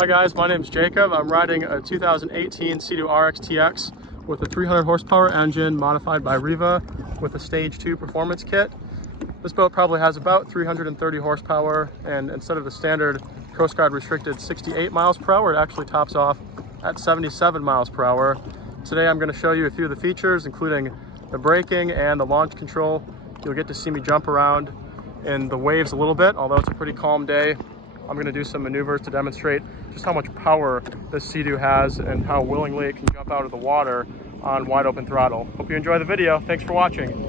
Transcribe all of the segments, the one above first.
Hi guys, my name is Jacob. I'm riding a 2018 Sea-Doo RXT-X with a 300 horsepower engine modified by RIVA with a Stage 2 performance kit. This boat probably has about 330 horsepower, and instead of the standard Coast Guard restricted 68 miles per hour, it actually tops off at 77 miles per hour. Today I'm going to show you a few of the features, including the braking and the launch control. You'll get to see me jump around in the waves a little bit, although it's a pretty calm day. I'm going to do some maneuvers to demonstrate just how much power this Sea-Doo has and how willingly it can jump out of the water on wide open throttle. Hope you enjoy the video. Thanks for watching.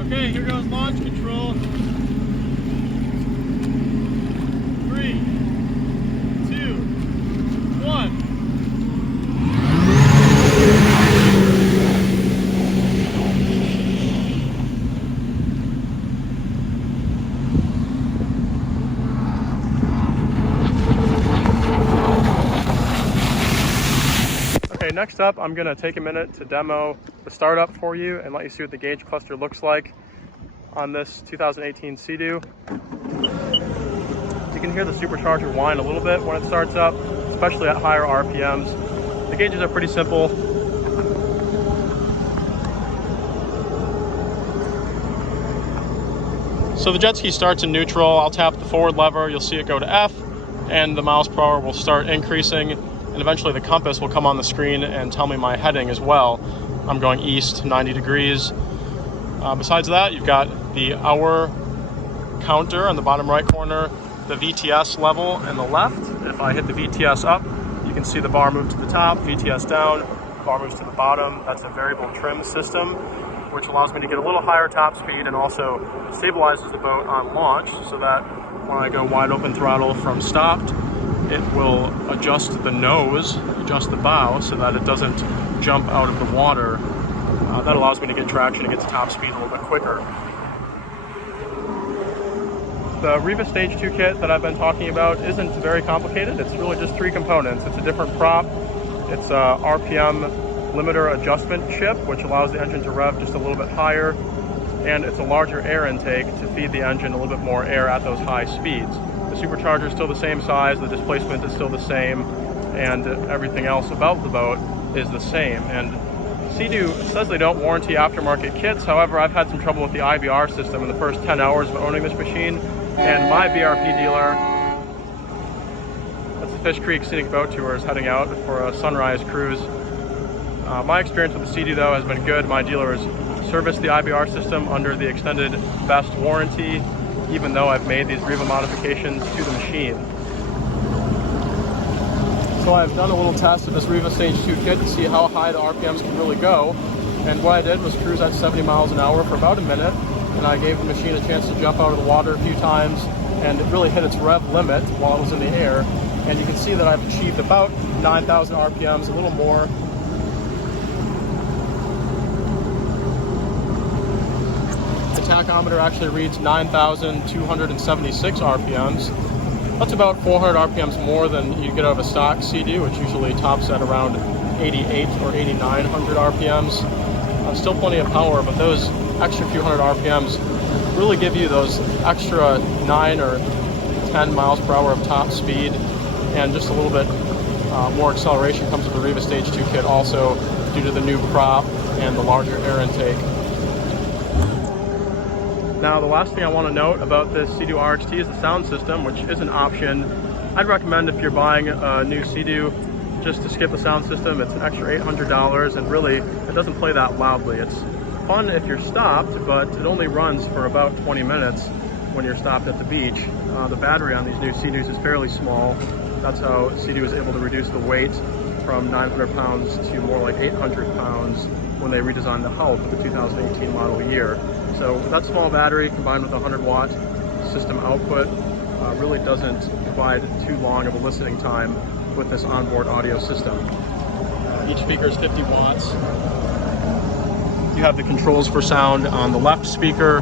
Okay, here goes launch control. 3, 2, 1. Okay, next up, I'm gonna take a minute to demo the startup for you and let you see what the gauge cluster looks like on this 2018 Sea-Doo. You can hear the supercharger whine a little bit when it starts up, especially at higher RPMs. The gauges are pretty simple. So the jet ski starts in neutral. I'll tap the forward lever, you'll see it go to F, and the miles per hour will start increasing, and eventually the compass will come on the screen and tell me my heading as well. I'm going east 90 degrees. Besides that, you've got the hour counter on the bottom right corner, the VTS level on the left. If I hit the VTS up, you can see the bar move to the top, VTS down, bar moves to the bottom. That's a variable trim system, which allows me to get a little higher top speed and also stabilizes the boat on launch so that when I go wide open throttle from stopped, it will adjust the nose, adjust the bow so that it doesn't jump out of the water. That allows me to get traction and get to top speed a little bit quicker. The RIVA Stage 2 kit that I've been talking about isn't very complicated. It's really just 3 components. It's a different prop, it's a RPM limiter adjustment chip, which allows the engine to rev just a little bit higher, and it's a larger air intake to feed the engine a little bit more air at those high speeds. The supercharger is still the same size, the displacement is still the same, and everything else about the boat is the same. And Sea-Doo says they don't warranty aftermarket kits. However, I've had some trouble with the IBR system in the first 10 hours of owning this machine, and my BRP dealer, that's the Fish Creek Scenic Boat Tours, heading out for a sunrise cruise. My experience with the Sea-Doo though has been good. My dealer has serviced the IBR system under the extended best warranty, even though I've made these RIVA modifications to the machine. So I've done a little test of this RIVA Stage 2 kit to see how high the RPMs can really go. And what I did was cruise at 70 miles an hour for about a minute, and I gave the machine a chance to jump out of the water a few times, and it really hit its rev limit while it was in the air. And you can see that I've achieved about 9,000 RPMs, a little more. The tachometer actually reads 9,276 RPMs. That's about 400 RPMs more than you get out of a stock Sea-Doo, which usually tops at around 88 or 8,900 RPMs. Still plenty of power, but those extra few hundred RPMs really give you those extra 9 or 10 miles per hour of top speed, and just a little bit more acceleration comes with the RIVA Stage 2 kit also due to the new prop and the larger air intake. Now, the last thing I want to note about this Sea-Doo RXT is the sound system, which is an option. I'd recommend if you're buying a new Sea-Doo just to skip the sound system. It's an extra $800, and really, it doesn't play that loudly. It's fun if you're stopped, but it only runs for about 20 minutes when you're stopped at the beach. The battery on these new Sea-Doos is fairly small. That's how Sea-Doo was able to reduce the weight from 900 pounds to more like 800 pounds when they redesigned the hull for the 2018 model year. So that small battery combined with 100-watt system output really doesn't provide too long of a listening time with this onboard audio system. Each speaker is 50 watts. You have the controls for sound on the left speaker,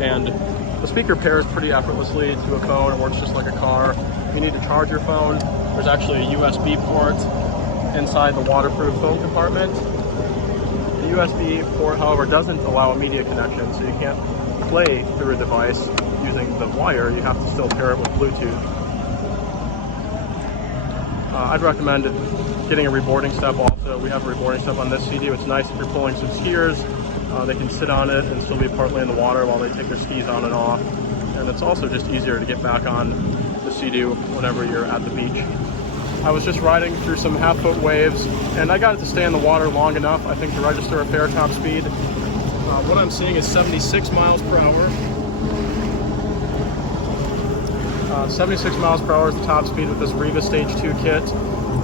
and the speaker pairs pretty effortlessly to a phone. It works just like a car. If you need to charge your phone, there's actually a USB port inside the waterproof phone compartment. The USB port, however, doesn't allow a media connection, so you can't play through a device using the wire. You have to still pair it with Bluetooth. I'd recommend getting a reboarding step also. We have a reboarding step on this Sea-Doo. It's nice if you're pulling some skiers. They can sit on it and still be partly in the water while they take their skis on and off. And it's also just easier to get back on the Sea-Doo whenever you're at the beach. I was just riding through some half-foot waves, and I got it to stay in the water long enough, I think, to register a fair top speed. What I'm seeing is 76 miles per hour. 76 miles per hour is the top speed with this RIVA Stage 2 kit.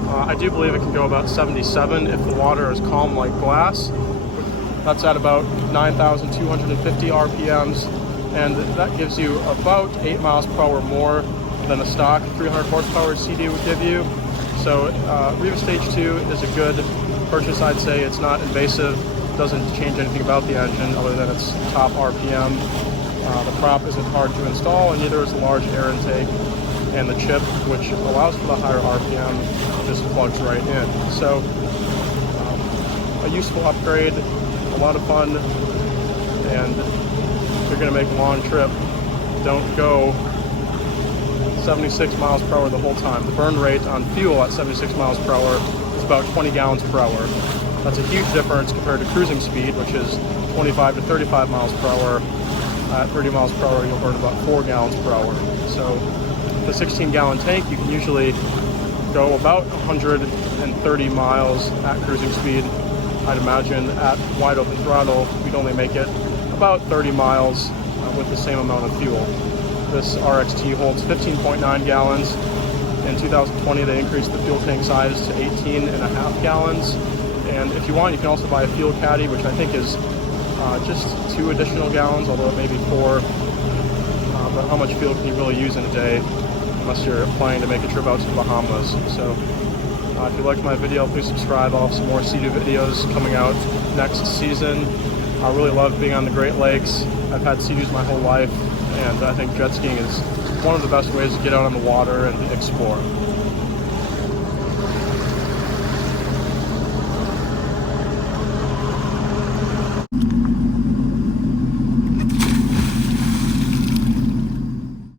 I do believe it can go about 77 if the water is calm like glass. That's at about 9,250 RPMs, and that gives you about 8 miles per hour more than a stock 300 horsepower Sea-Doo would give you. So RIVA Stage 2 is a good purchase, I'd say. It's not invasive, doesn't change anything about the engine other than its top RPM. The prop isn't hard to install, and neither is the large air intake, and the chip, which allows for the higher RPM, just plugs right in. So a useful upgrade, a lot of fun, and if you're going to make a long trip, don't go 76 miles per hour the whole time. The burn rate on fuel at 76 miles per hour is about 20 gallons per hour. That's a huge difference compared to cruising speed, which is 25 to 35 miles per hour. At 30 miles per hour, you'll burn about 4 gallons per hour. So the 16-gallon tank, you can usually go about 130 miles at cruising speed. I'd imagine at wide open throttle, we'd only make it about 30 miles with the same amount of fuel. This RXT holds 15.9 gallons. In 2020, they increased the fuel tank size to 18.5 gallons. And if you want, you can also buy a fuel caddy, which I think is just 2 additional gallons, although it may be 4. But how much fuel can you really use in a day unless you're planning to make a trip out to the Bahamas? So if you liked my video, please subscribe. I'll have some more Sea-Doo videos coming out next season. I really love being on the Great Lakes. I've had Sea-Doos my whole life, and I think jet skiing is one of the best ways to get out on the water and explore.